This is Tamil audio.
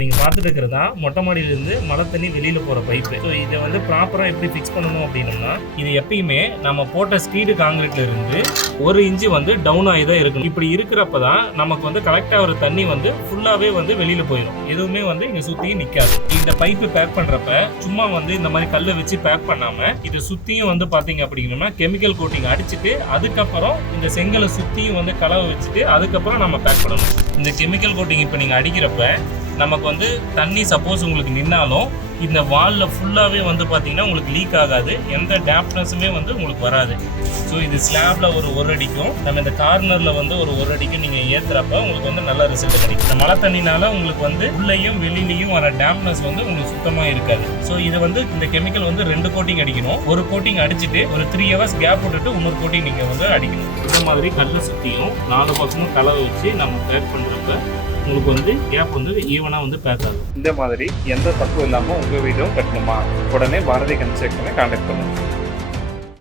நீங்கள் பார்த்துட்டு இருக்கிறதா மொட்டை மாடியிலேருந்து மழை தண்ணி வெளியில் போகிற பைப்பு. ஸோ இதை வந்து ப்ராப்பராக எப்படி ஃபிக்ஸ் பண்ணணும் அப்படின்னோம்னா, இது எப்பயுமே நம்ம போட்ட ஸ்ட்ரீட் காங்கிரீட்ல இருந்து 1 இன்ச்சு வந்து டவுன் ஆகி தான் இருக்கணும். இப்படி இருக்கிறப்ப தான் நமக்கு வந்து கரெக்டாக ஒரு தண்ணி வந்து ஃபுல்லாகவே வந்து வெளியில் போயிடும். எதுவுமே வந்து இங்கே சுற்றியும் நிற்காது. இந்த பைப்பு பேக் பண்ணுறப்ப சும்மா வந்து இந்த மாதிரி கல்லை வச்சு பேக் பண்ணாமல் இதை சுற்றியும் வந்து பார்த்தீங்க அப்படின்னா கெமிக்கல் கோட்டிங் அடிச்சுட்டு அதுக்கப்புறம் இந்த செங்கலை சுற்றியும் வந்து கலவை வச்சுட்டு அதுக்கப்புறம் நம்ம பேக் பண்ணணும். இந்த கெமிக்கல் கோட்டிங் இப்போ நீங்கள் அடிக்கிறப்ப நமக்கு வந்து தண்ணி சப்போஸ் உங்களுக்கு நின்னாலும் இந்த வாலில் ஃபுல்லாகவே வந்து பார்த்தீங்கன்னா உங்களுக்கு லீக் ஆகாது, எந்த டேம்ப்னஸுமே வந்து உங்களுக்கு வராது. ஸோ இது ஸ்லாப்ல ஒரு அடிக்கும், நம்ம இந்த கார்னரில் வந்து ஒரு அடிக்கும் நீங்கள் ஏற்றுறப்ப உங்களுக்கு வந்து நல்ல ரிசல்ட் கிடைக்கும். இந்த மழை தண்ணினால உங்களுக்கு வந்து உள்ளேயும் வெளியிலையும் வர டேம்ப்னஸ் வந்து உங்களுக்கு சுத்தமாக இருக்காது. ஸோ இது வந்து இந்த கெமிக்கல் வந்து 2 கோட்டிங் அடிக்கணும். ஒரு கோட்டிங் அடிச்சுட்டு ஒரு 3 ஹவர்ஸ் கேப் விட்டுட்டு இன்னொரு கோட்டிங் நீங்கள் வந்து அடிக்கணும். இந்த மாதிரி கல்லை சுற்றியும் 4 பக்கமும் கலவை வச்சு நம்ம பேக் பண்ணுறப்ப உங்களுக்கு வந்து கேப் வந்து ஈவனாக வந்து பேக் ஆகும். இந்த மாதிரி எந்த தப்பும் இல்லாமல் உங்கள் வீடும் கட்டணுமா? உடனே பாரதி கன்ஸ்ட்ரக்ஷனை கான்டாக்ட் பண்ணுங்கள்.